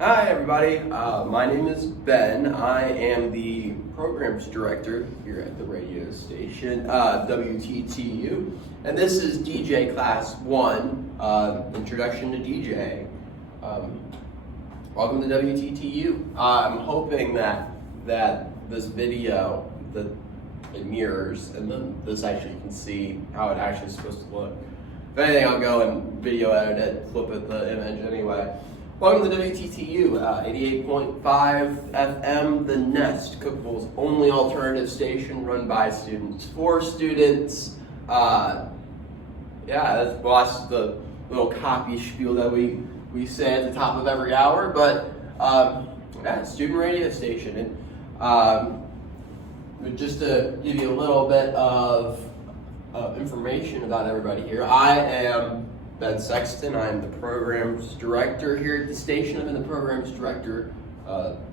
Hi everybody, my name is Ben. I am the programs director here at the radio station, WTTU, and this is DJ Class 1, Introduction to DJ. Welcome to WTTU. I'm hoping that this video, that it mirrors, and then this actually you can see how it actually is supposed to look. If anything, I'll go and video edit it, flip it the image anyway. Welcome to WTTU, 88.5 FM, The Nest, Cookville's only alternative station run by students for students. That's the little copy spiel that we say at the top of every hour, but student radio station. And just to give you a little bit of information about everybody here, I am Ben Sexton. I'm the programs director here at the station. I've been the programs director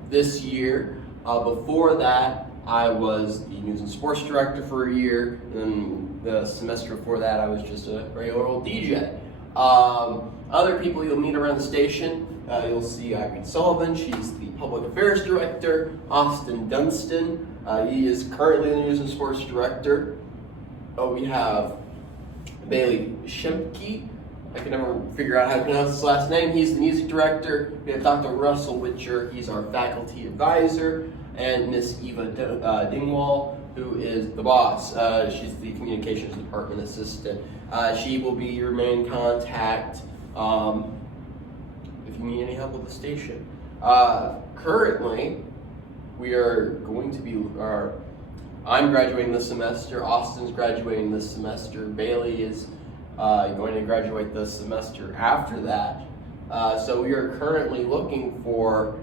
this year. Before that, I was the news and sports director for a year, and the semester before that, I was just a regular old DJ. Other people you'll meet around the station, you'll see Irene Sullivan. She's the public affairs director. Austin Dunstan, he is currently the news and sports director. We have Bailey Shemke. I can never figure out how to pronounce his last name. He's the music director. We have Dr. Russell Witcher. He's our faculty advisor. And Miss Eva Dingwall, who is the boss. She's the communications department assistant. She will be your main contact if you need any help with the station. Currently, we are going to be, I'm graduating this semester. Austin's graduating this semester. Bailey is going to graduate this semester after that. So we are currently looking for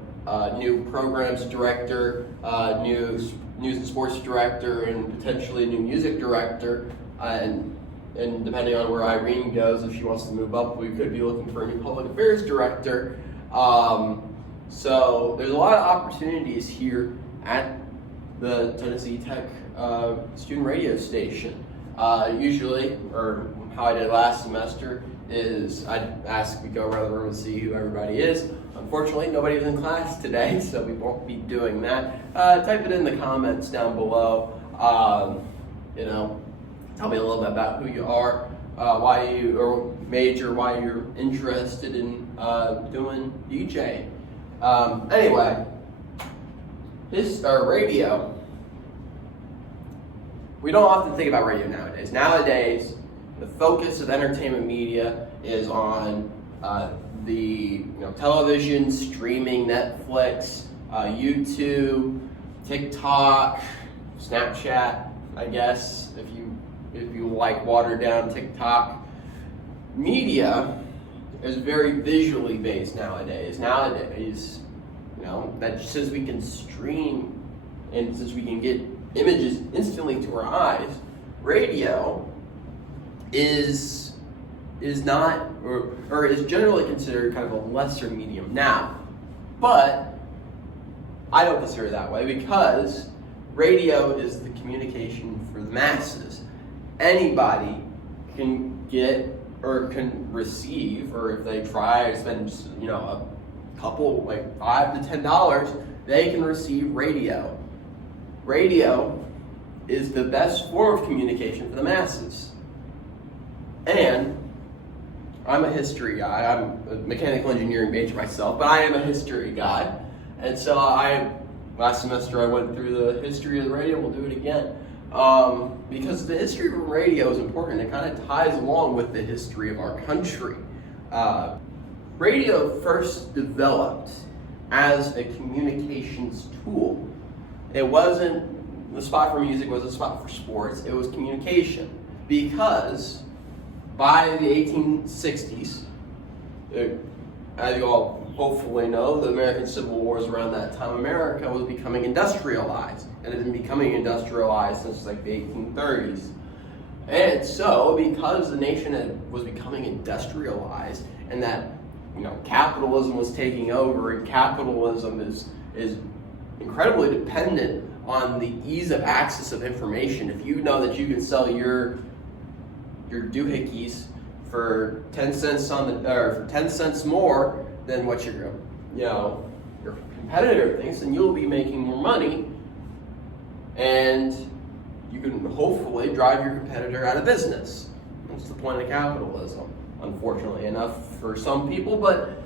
new programs director, news and sports director, and potentially a new music director. And depending on where Irene goes, if she wants to move up, we could be looking for a new public affairs director. So there's a lot of opportunities here at the Tennessee Tech student radio station. Usually, or how I did last semester, is we go around the room and see who everybody is. Unfortunately, nobody was in class today, so we won't be doing that. Type it in the comments down below. Tell me a little bit about who you are, why you're interested in doing DJ. Anyway, radio. We don't often think about radio nowadays. Nowadays, the focus of entertainment media is on television, streaming, Netflix, YouTube, TikTok, Snapchat, I guess, if you like watered down TikTok. Media is very visually based nowadays. That since we can stream and since we can get images instantly to our eyes, radio is not or is generally considered kind of a lesser medium now. But I don't consider it that way, because radio is the communication for the masses. Anybody can get or can receive, or if they try to spend a couple, like $5 to $10, they can receive radio. Radio is the best form of communication for the masses. And I'm a history guy. I'm a mechanical engineering major myself, but I am a history guy. And so last semester I went through the history of the radio. We'll do it again. Because the history of radio is important. It kind of ties along with the history of our country. Radio first developed as a communications tool. It wasn't the spot for music, wasn't a spot for sports. It was communication, because by the 1860s, as you all hopefully know, the American Civil War was around that time. America was becoming industrialized, and it had been becoming industrialized since like the 1830s. And so, because the nation was becoming industrialized, and that capitalism was taking over, and capitalism is incredibly dependent on the ease of access of information. If you know that you can sell your doohickeys for 10 cents for 10 cents more than what your your competitor thinks, then you'll be making more money, and you can hopefully drive your competitor out of business. That's the point of capitalism, unfortunately enough for some people, but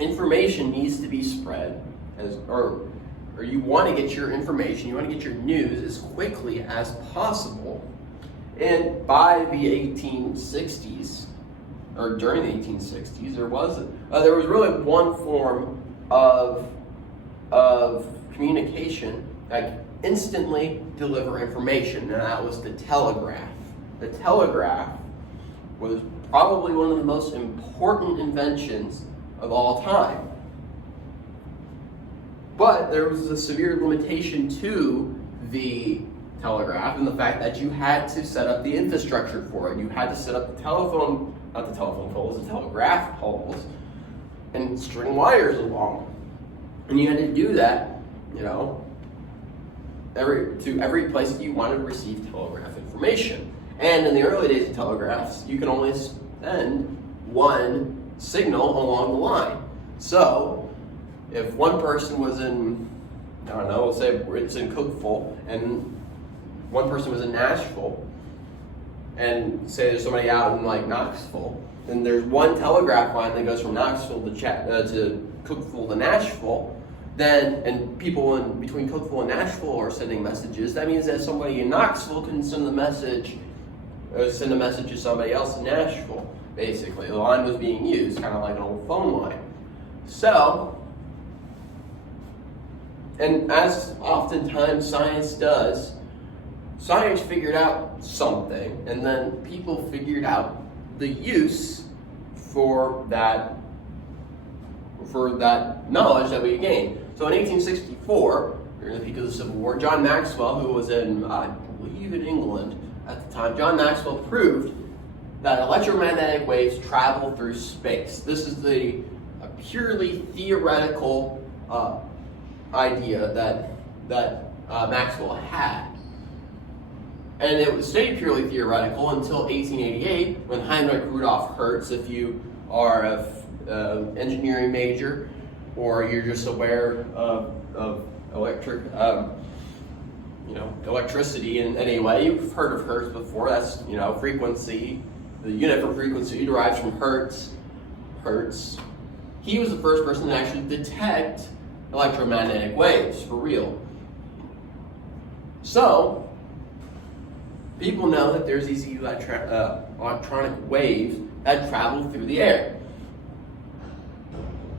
information needs to be spread or you want to get your information, you want to get your news as quickly as possible. And by the 1860s, or during the 1860s, there was really one form of communication that could instantly deliver information, and that was the telegraph. The telegraph was probably one of the most important inventions of all time. But there was a severe limitation to the telegraph in the fact that you had to set up the infrastructure for it. You had to set up the telegraph poles, and string wires along. And you had to do that, every place that you wanted to receive telegraph information. And in the early days of telegraphs, you can only send one signal along the line. So, if one person was in, we'll say it's in Cookeville, and one person was in Nashville, and say there's somebody out in Knoxville, then there's one telegraph line that goes from Knoxville to Cookeville to Nashville. And people in between Cookeville and Nashville are sending messages. That means that somebody in Knoxville can send a message to somebody else in Nashville. Basically, the line was being used, kind of like an old phone line. So, and as oftentimes science does, science figured out something, and then people figured out the use for that knowledge that we gained. So in 1864, during the peak of the Civil War, John Maxwell, who was in, I believe, in England at the time, John Maxwell proved that electromagnetic waves travel through space. This is the purely theoretical idea that Maxwell had. And it stayed purely theoretical until 1888, when Heinrich Rudolf Hertz, if you are an engineering major, or you're just aware of electricity in any way, you've heard of Hertz before. That's, frequency. The unit for frequency derives from Hertz. He was the first person to actually detect electromagnetic waves for real. So, people know that there's these electronic waves that travel through the air.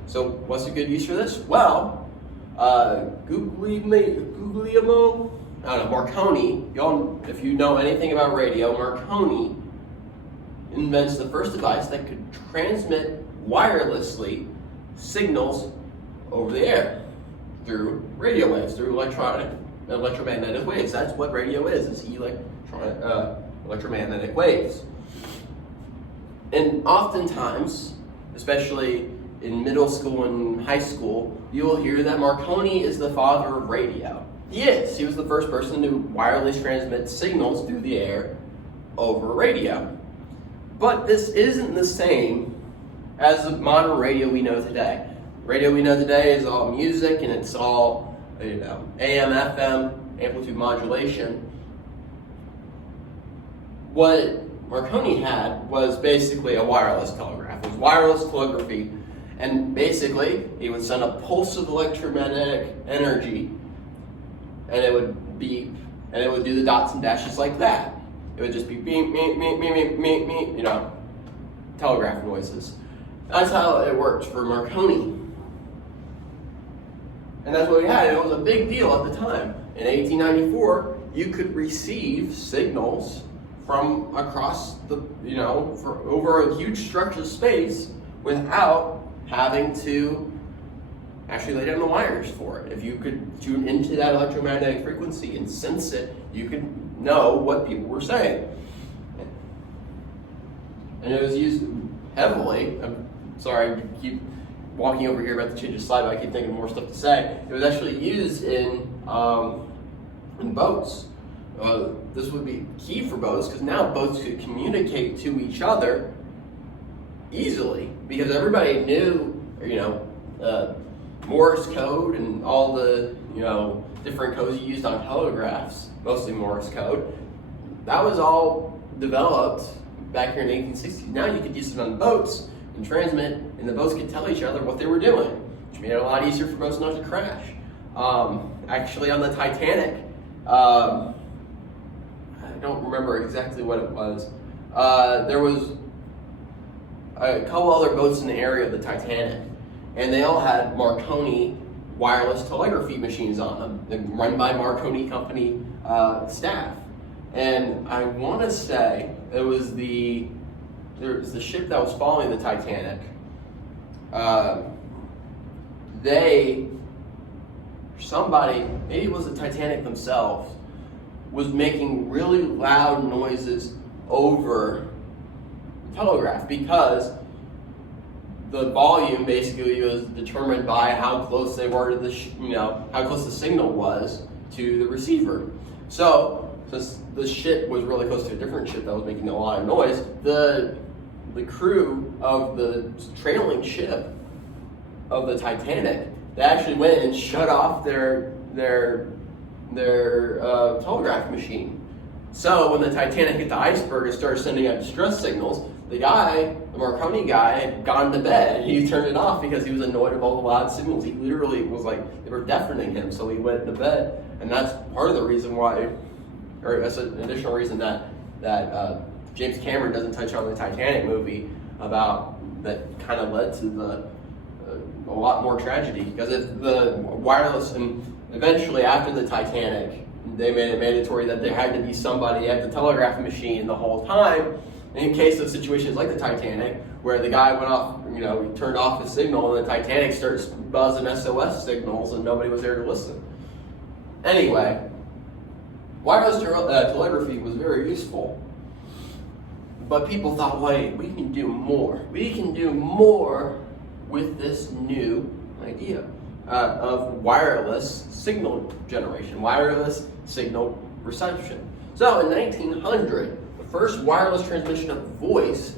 So, what's a good use for this? Well, Guglielmo Marconi, if you know anything about radio, Marconi invents the first device that could transmit wirelessly signals over the air through radio waves, through electromagnetic waves. That's what radio is. It's electromagnetic waves. And oftentimes, especially in middle school and high school, you will hear that Marconi is the father of radio. He is. He was the first person to wirelessly transmit signals through the air over radio. But this isn't the same as the modern radio we know today. Radio we know today is all music, and it's all AM, FM, amplitude modulation. What Marconi had was basically a wireless telegraph. It was wireless telegraphy, and basically he would send a pulse of electromagnetic energy, and it would beep, and it would do the dots and dashes like that. It would just be beep, beep, beep, beep, beep, beep, telegraph noises. That's how it worked for Marconi. And that's what we had. It was a big deal at the time. In 1894, you could receive signals from across for over a huge stretch of space without having to actually lay down the wires for it. If you could tune into that electromagnetic frequency and sense it, you could know what people were saying. And it was used heavily. I'm sorry, I keep walking over here about to change the slide, but I keep thinking of more stuff to say. It was actually used in boats. This would be key for boats, because now boats could communicate to each other easily, because everybody knew Morse code and all the, different codes you used on telegraphs, mostly Morse code, that was all developed back here in the 1860s. Now you could use it on boats and transmit, and the boats could tell each other what they were doing, which made it a lot easier for boats not to crash. Actually, on the Titanic, I don't remember exactly what it was. There was a couple other boats in the area of the Titanic, and they all had Marconi wireless telegraphy machines on them, run by Marconi Company staff. And I want to say there was the ship that was following the Titanic. Somebody, maybe it was the Titanic themselves, was making really loud noises over the telegraph because the volume basically was determined by how close they were to how close the signal was to the receiver. So since the ship was really close to a different ship that was making a lot of noise, the crew of the trailing ship of the Titanic, they actually went and shut off their telegraph machine. So when the Titanic hit the iceberg and started sending out distress signals, the Marconi guy, had gone to bed, and he turned it off because he was annoyed with all the loud signals. He literally was like, they were deafening him, so he went to bed. And that's part of the reason why, or that's an additional reason that James Cameron doesn't touch on the Titanic movie that kind of led to a lot more tragedy. Because the wireless, and eventually after the Titanic, they made it mandatory that there had to be somebody at the telegraph machine the whole time, in case of situations like the Titanic, where the guy went off, he turned off the signal and the Titanic starts buzzing SOS signals and nobody was there to listen. Anyway, wireless telegraphy was very useful. But people thought, wait, we can do more. We can do more with this new idea of wireless signal generation, wireless signal reception. So in 1900, the first wireless transmission of voice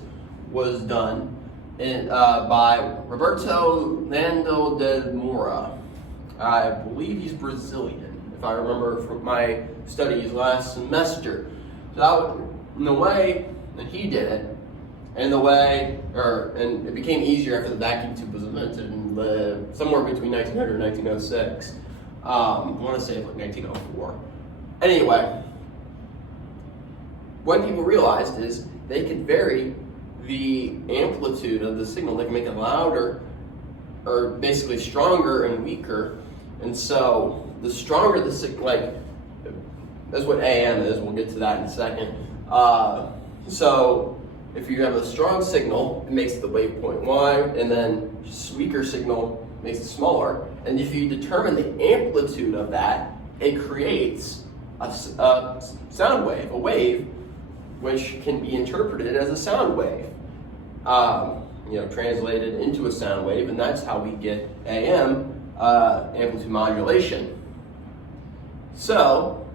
was done by Roberto Lando de Moura. I believe he's Brazilian, if I remember from my studies last semester. So in the way that he did it, and it became easier after the vacuum tube was invented in somewhere between 1900 and 1906. I want to say like 1904. Anyway, what people realized is they could vary the amplitude of the signal. They can make it louder, or basically stronger and weaker. And so the stronger the signal, that's what AM is. We'll get to that in a second. So if you have a strong signal, it makes the wave point wide, and then weaker signal makes it smaller. And if you determine the amplitude of that, it creates a sound wave, a wave, which can be interpreted as a sound wave, translated into a sound wave, and that's how we get AM, amplitude modulation. So,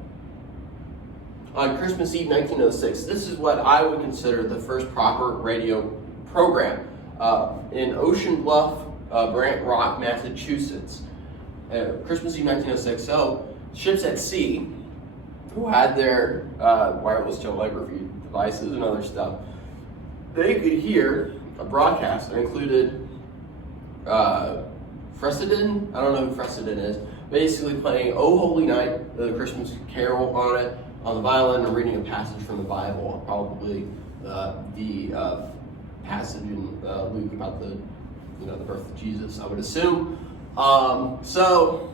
on Christmas Eve 1906, this is what I would consider the first proper radio program in Ocean Bluff, Brant Rock, Massachusetts. Christmas Eve 1906. So ships at sea who had their wireless telegraphy devices and other stuff, they could hear a broadcast that included Fresiden. I don't know who Fresiden is. Basically playing "Oh Holy Night," the Christmas Carol on it, on the violin, and reading a passage from the Bible, probably the passage in Luke about the birth of Jesus, I would assume. So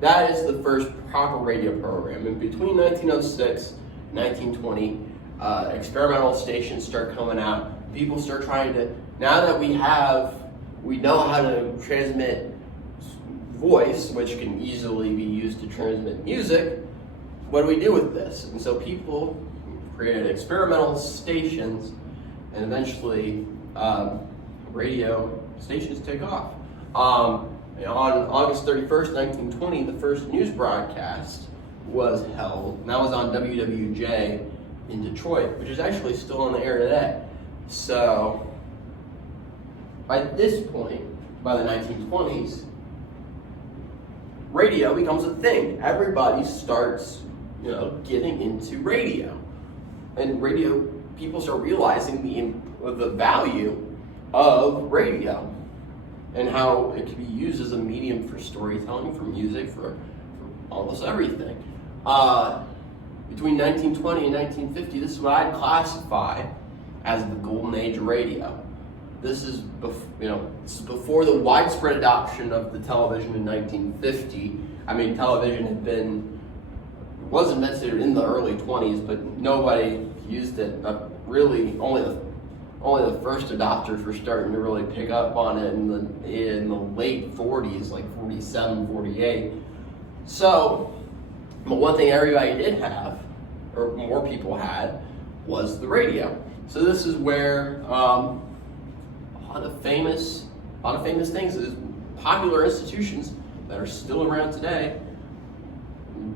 that is the first proper radio program. And between 1906 and 1920, experimental stations start coming out. People start trying to, now that we know how to transmit voice, which can easily be used to transmit music, what do we do with this? And so people created experimental stations, and eventually radio stations take off. On August 31st, 1920, the first news broadcast was held, and that was on WWJ in Detroit, which is actually still on the air today. So, by this point, by the 1920s, radio becomes a thing. Everybody starts, getting into radio. And radio, people start realizing the value of radio and how it can be used as a medium for storytelling, for music, for almost everything. Between 1920 and 1950, this is what I'd classify as the golden age of radio. This is before the widespread adoption of the television in 1950. I mean, television was invented in the early 20s, but nobody used it. Really, only the first adopters were starting to really pick up on it in the late 40s, like 47, 48. So, but one thing everybody did have, or more people had, was the radio. So this is where a lot of famous things, is popular institutions that are still around today,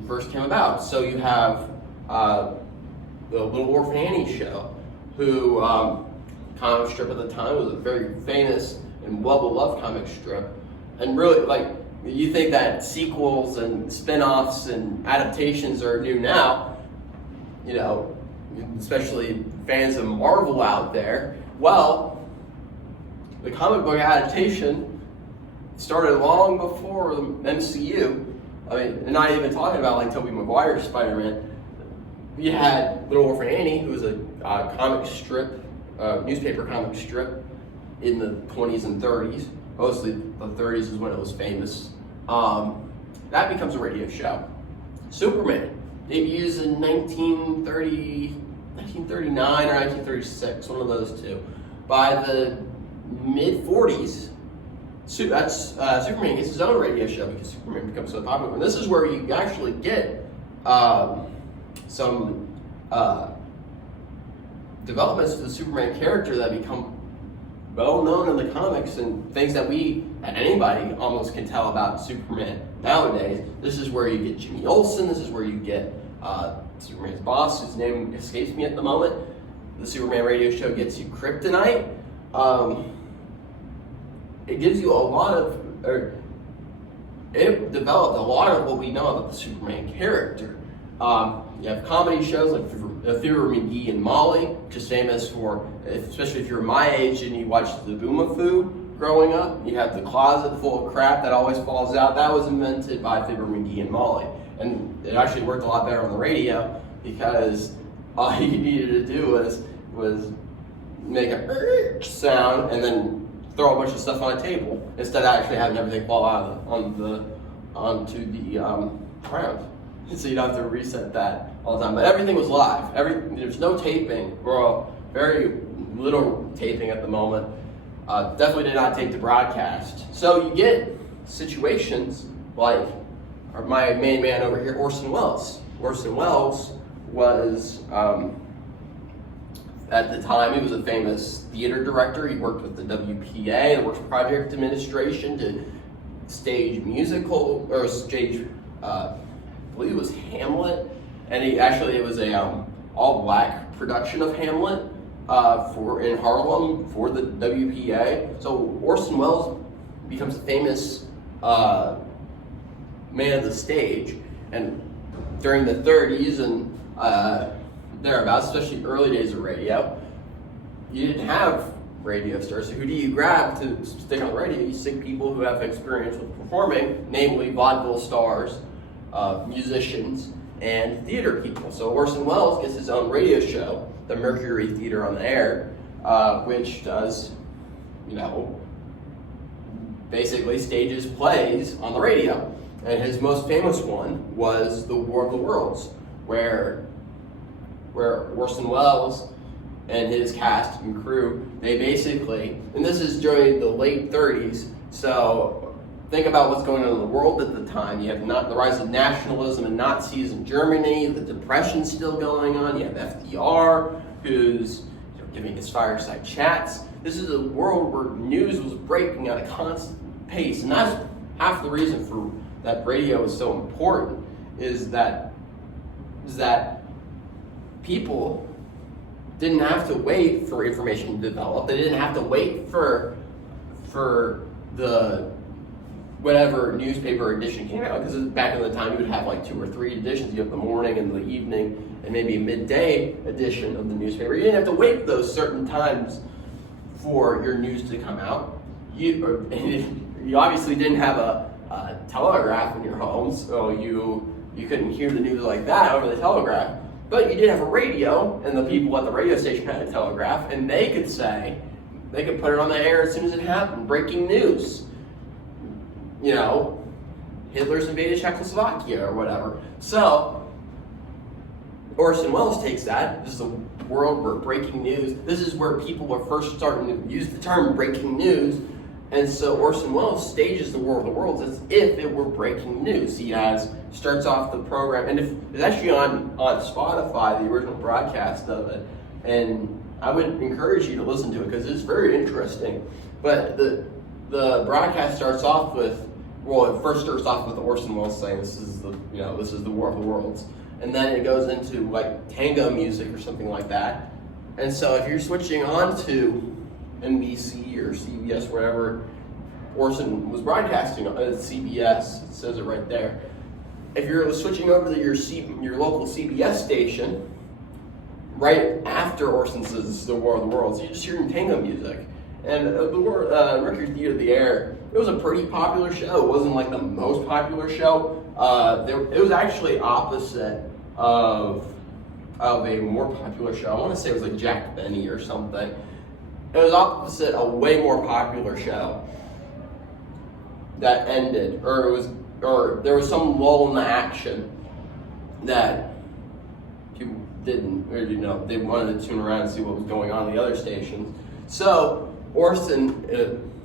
first came about. So you have the Little Orphan Annie show, who comic strip at the time was a very famous and well-beloved comic strip, and really, like, you think that sequels and spin-offs and adaptations are new now, especially fans of Marvel out there. Well, the comic book adaptation started long before the MCU. I mean, and not even talking about like Tobey Maguire's Spider-Man. You had Little Orphan Annie, who was a comic strip, newspaper comic strip in the 20s and 30s. Mostly the 30s is when it was famous. That becomes a radio show. Superman debuts in 1939 or 1936, one of those two. By the mid-40s, Superman gets his own radio show because Superman becomes so popular. And this is where you actually get some developments to the Superman character that become well known in the comics, and things that anybody almost can tell about Superman nowadays. This is where you get Jimmy Olsen. This is where you get Superman's boss, whose name escapes me at the moment. The Superman radio show gets you Kryptonite. It gives you it developed a lot of what we know about the Superman character. You have comedy shows like Fibber McGee and Molly, which is famous for, especially if you're my age and you watched the Boomafoo growing up. You have The Closet Full of Crap That Always Falls Out. That was invented by Fibber McGee and Molly. And it actually worked a lot better on the radio because all you needed to do was make a sound and then throw a bunch of stuff on a table instead of actually having everything fall out onto the ground. So you don't have to reset that all the time. But everything was live. There's no taping, or very little taping at the moment. Definitely did not tape the broadcast. So you get situations like my main man over here, Orson Welles. Orson Welles was, at the time, he was a famous theater director. He worked with the WPA, the Works Project Administration, to stage musical, or stage, I believe it was Hamlet, and it was a all-black production of Hamlet in Harlem for the WPA. So Orson Welles becomes a famous man of the stage, and during the 30s and thereabouts, especially early days of radio, you didn't have radio stars. So who do you grab to stick on the radio? You stick people who have experience with performing, namely vaudeville stars, musicians, and theater people. So Orson Welles gets his own radio show, the Mercury Theater on the Air, which does, basically stages plays on the radio. And his most famous one was The War of the Worlds, where Orson Welles and his cast and crew, they basically, and this is during the late 30s, so think about what's going on in the world at the time. You have the rise of nationalism and Nazis in Germany, the Depression's still going on, you have FDR, who's giving his fireside chats. This is a world where news was breaking at a constant pace, and that's half the reason for that radio is so important, is that people didn't have to wait for information to develop. They didn't have to wait for the whatever newspaper edition came out, because back in the time you would have like 2 or 3 editions. You have the morning and the evening and maybe a midday edition of the newspaper. You didn't have to wait those certain times for your news to come out. You obviously didn't have a telegraph in your home, so you couldn't hear the news like that over the telegraph. But you did have a radio, and the people at the radio station had a telegraph, and they could put it on the air as soon as it happened. Breaking news. You know, Hitler's invaded Czechoslovakia or whatever. So, Orson Welles takes that. This is a world where breaking news, this is where people were first starting to use the term breaking news. And so Orson Welles stages the War of the Worlds as if it were breaking news. He starts off the program, and it's actually on Spotify, the original broadcast of it. And I would encourage you to listen to it because it's very interesting. But the broadcast starts off with, well, it first starts off with Orson Welles saying this is the War of the Worlds, and then it goes into like tango music or something like that. And so if you're switching on to NBC or CBS, wherever Orson was broadcasting on CBS, it says it right there. If you're switching over to your local CBS station, right after Orson says this is the War of the Worlds, you're just hearing tango music. And the Mercury Theater of the Air, it was a pretty popular show. It wasn't like the most popular show. It was actually opposite of a more popular show. I want to say it was like Jack Benny or something. It was opposite a way more popular show that ended, or there was some lull in the action that people didn't, or they wanted to tune around and see what was going on in the other stations. So Orson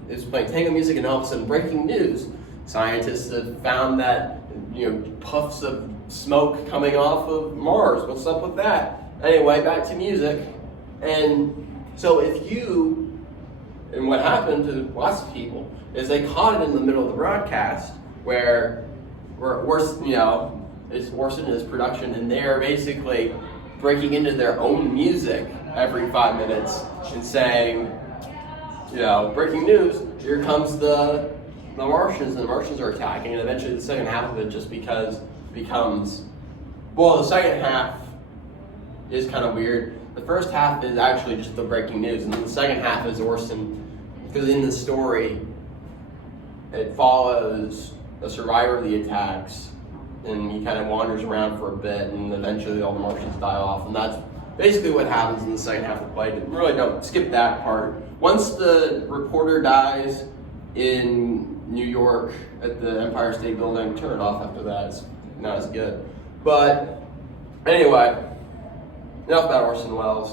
is playing tango music, and all of a sudden, breaking news. Scientists have found that, puffs of smoke coming off of Mars. What's up with that? Anyway, back to music. And so and what happened to lots of people is they caught it in the middle of the broadcast where Orson, it's Orson and his production, and they're basically breaking into their own music every 5 minutes and saying, breaking news, here comes the Martians, and the Martians are attacking, and eventually the second half of it just becomes, the second half is kind of weird. The first half is actually just the breaking news, and then the second half is Orson, because in the story, it follows a survivor of the attacks, and he kind of wanders around for a bit, and eventually all the Martians die off, and that's basically what happens in the second half of the play. Really don't skip that part. Once the reporter dies in New York at the Empire State Building, turn it off after that. It's not as good. But anyway, enough about Orson Welles.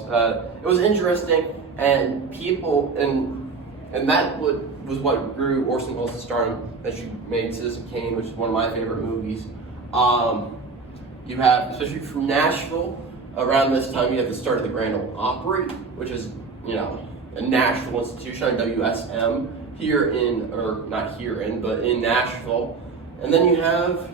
It was interesting, and people, and that was what grew Orson Welles to stardom. That she made Citizen Kane, which is one of my favorite movies. You have, especially from Nashville, around this time you have the start of the Grand Ole Opry, which is, a national institution on WSM but in Nashville. And then you have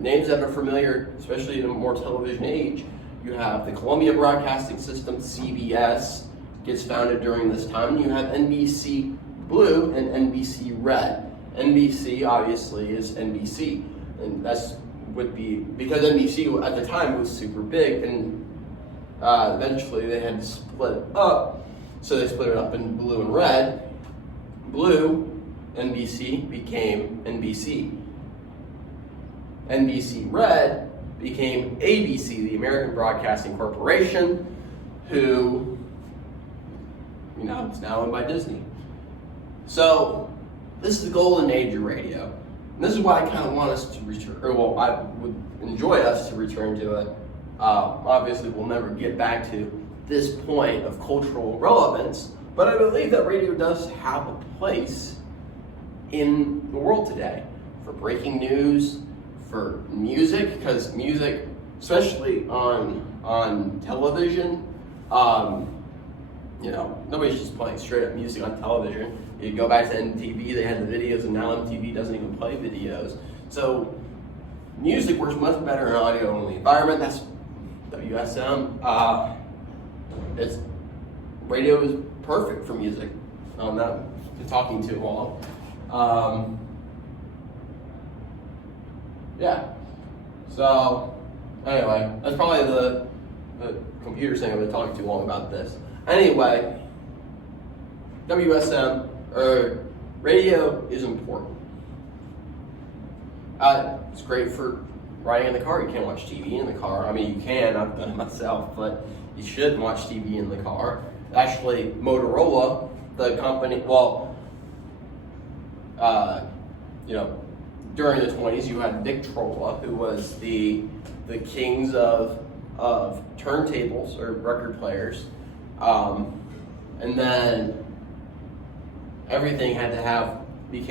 names that are familiar, especially in a more television age. You have the Columbia Broadcasting System, CBS, gets founded during this time. You have NBC Blue and NBC Red. NBC obviously is NBC, and because NBC at the time was super big, and eventually they had to split up. So they split it up in blue and red. Blue, NBC, became NBC. NBC Red became ABC, the American Broadcasting Corporation, who, is now owned by Disney. So this is the golden age of radio. And this is why I kind of want us to return, I would enjoy us to return to it. Obviously, we'll never get back to this point of cultural relevance, but I believe that radio does have a place in the world today for breaking news, for music, because music, especially on television, nobody's just playing straight up music on television. You go back to MTV, they had the videos, and now MTV doesn't even play videos. So music works much better in audio-only environment. That's WSM. Radio is perfect for music. I'm not talking too long. Yeah. So anyway, that's probably the computer thing I've been talking too long about this. Anyway, WSM or radio is important. It's great for riding in the car. You can't watch TV in the car. I mean, you can. I've done it myself, but you shouldn't watch TV in the car. Actually, Motorola, the company, during the 20s, you had Victrola, who was the kings of turntables or record players, and then everything had to have you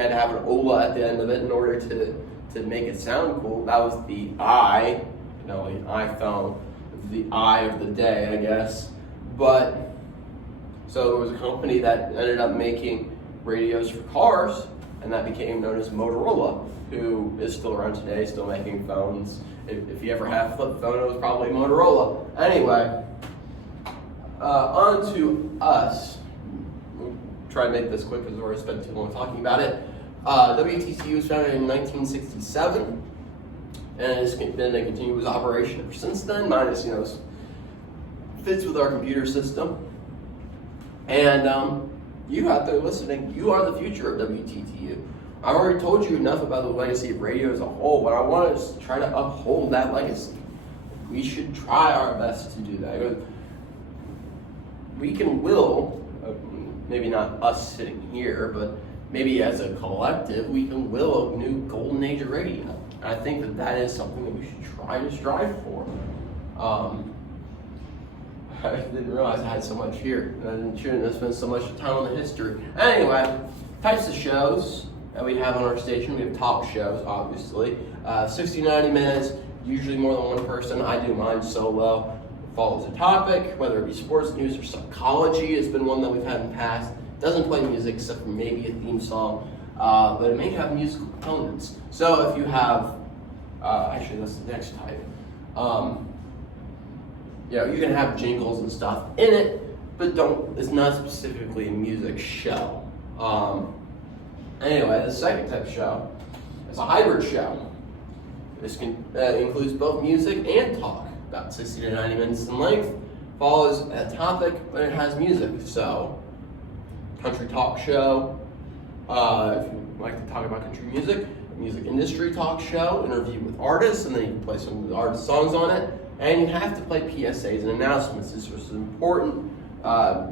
had to have an Ola at the end of it in order to make it sound cool. That was the the iPhone, the eye of the day, I guess. But so there was a company that ended up making radios for cars, and that became known as Motorola, who is still around today, still making phones. If you ever had a flip phone, it was probably Motorola. Anyway, on to us. We'll try to make this quick because we've already spent too long talking about it. WTCU was founded in 1967, and it's been a continuous operation ever since then, minus, fits with our computer system. And you out there listening, you are the future of WTTU. I've already told you enough about the legacy of radio as a whole, but I want to try to uphold that legacy. We should try our best to do that. We will, maybe not us sitting here, but maybe as a collective, we can will a new golden age of radio. And I think that is something that we should try to strive for. I didn't realize I had so much here. I shouldn't have spent so much time on the history. Anyway, types of shows that we have on our station. We have talk shows, obviously. 60, 90 minutes, usually more than one person. I do mine solo. It follows a topic, whether it be sports, news, or psychology. It's been one that we've had in the past. It doesn't play music except for maybe a theme song, but it may have musical components. So if you have, actually that's the next type. You can have jingles and stuff in it, but it's not specifically a music show. Anyway, the second type of show is a hybrid show. This includes both music and talk, about 60 to 90 minutes in length, follows a topic, but it has music. So, country talk show, if you like to talk about country music, music industry talk show, interview with artists, and then you can play some of the artist songs on it. And you have to play PSAs and announcements. This was important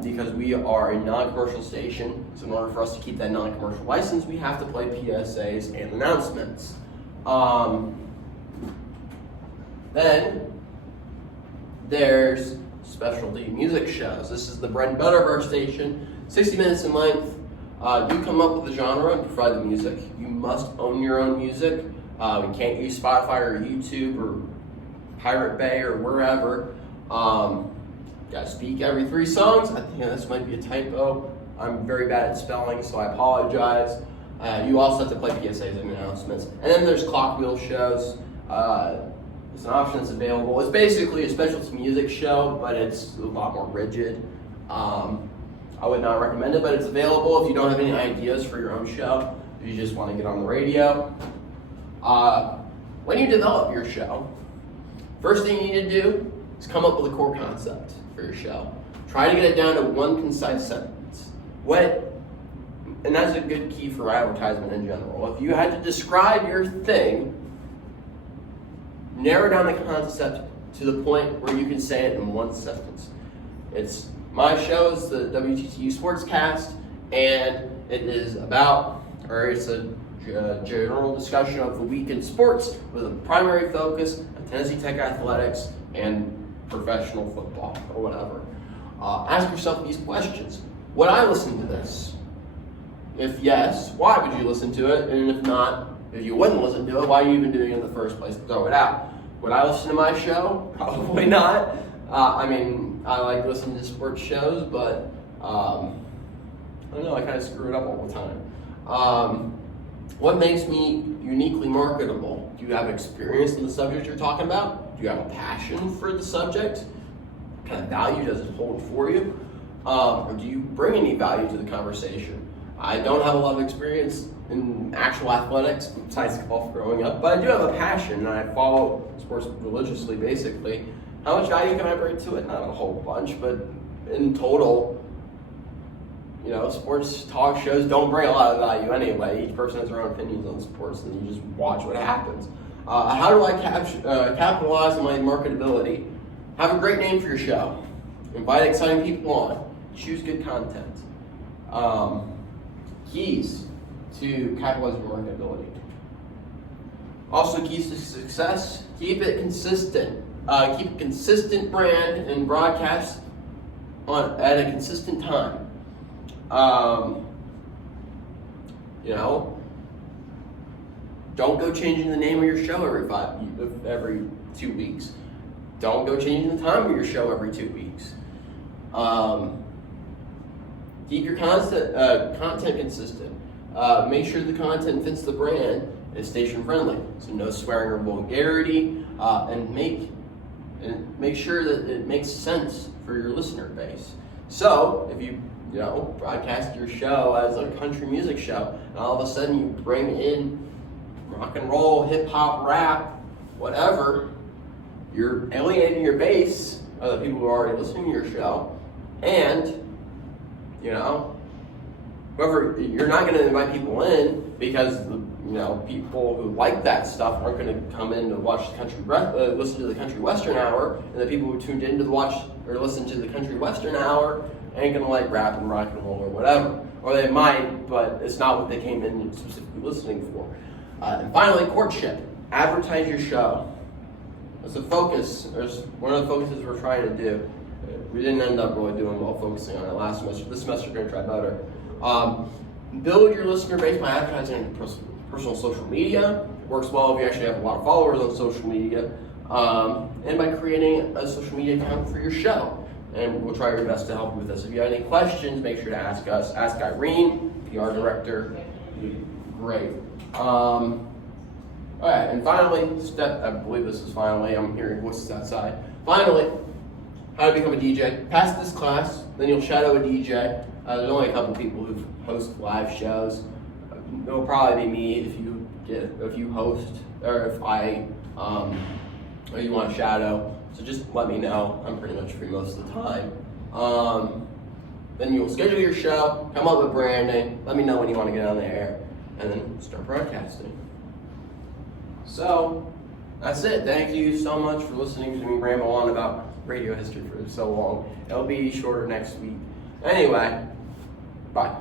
because we are a non-commercial station. So in order for us to keep that non-commercial license, we have to play PSAs and announcements. Then there's specialty music shows. This is the bread and butter of our station. 60 minutes in length. You come up with the genre and provide the music. You must own your own music. We can't use Spotify or YouTube or Pirate Bay or wherever. Gotta speak every 3 songs. I think this might be a typo. I'm very bad at spelling, so I apologize. You also have to play PSAs and announcements. And then there's clock wheel shows. It's an option that's available. It's basically a specialty music show, but it's a lot more rigid. I would not recommend it, but it's available if you don't have any ideas for your own show, if you just want to get on the radio. When you develop your show, first thing you need to do is come up with a core concept for your show. Try to get it down to one concise sentence. And that's a good key for advertisement in general. If you had to describe your thing, narrow down the concept to the point where you can say it in one sentence. My show is the WTTU Sportscast, and it's a general discussion of the week in sports with a primary focus on Tennessee Tech athletics and professional football or whatever. Ask yourself these questions. Would I listen to this? If yes, why would you listen to it? And if not, if you wouldn't listen to it, why are you even doing it in the first place? Throw it out. Would I listen to my show? Probably not. I like listening to sports shows, but I don't know, I kind of screw it up all the time. What makes me uniquely marketable? Do you have experience in the subject you're talking about? Do you have a passion for the subject? What kind of value does it hold for you? Or do you bring any value to the conversation? I don't have a lot of experience in actual athletics besides golf growing up, but I do have a passion and I follow sports religiously, basically. How much value can I bring to it? Not a whole bunch, but in total, sports talk shows don't bring a lot of value anyway. Each person has their own opinions on sports, and you just watch what happens. How do I capitalize on my marketability? Have a great name for your show. Invite exciting people on. Choose good content. Keys to capitalizing on marketability. Also, keys to success: keep it consistent. Keep a consistent brand and broadcast at a consistent time. Don't go changing the name of your show every 2 weeks. Don't go changing the time of your show every 2 weeks. Keep your content consistent. Make sure the content fits the brand and is station friendly. So no swearing or vulgarity, and make sure that it makes sense for your listener base. So if you broadcast your show as a country music show, and all of a sudden you bring in rock and roll, hip hop, rap, whatever, you're alienating your base of the people who are already listening to your show, and whoever, you're not going to invite people in because people who like that stuff aren't going to come in to watch listen to the Country Western Hour, and the people who tuned in to watch or listen to the Country Western Hour ain't going to like rap and rock and roll or whatever. Or they might, but it's not what they came in specifically listening for. And finally, courtship. Advertise your show. That's a focus. There's one of the focuses we're trying to do. We didn't end up really doing well focusing on it last semester. This semester we're going to try better. Build your listener base by advertising in personal social media. It works well if you actually have a lot of followers on social media. And by creating a social media account for your show. And we'll try our best to help you with this. If you have any questions, make sure to ask us. Ask Irene, PR director. Great. All right, and finally, I believe this is finally, I'm hearing voices outside. Finally, how to become a DJ. Pass this class, then you'll shadow a DJ. There's only a couple people who host live shows. It'll probably be me if you host, or if or you want to shadow. So just let me know. I'm pretty much free most of the time. Then you'll schedule your show, come up with branding, let me know when you want to get on the air, and then start broadcasting. So that's it. Thank you so much for listening to me ramble on about radio history for so long. It'll be shorter next week. Anyway, bye.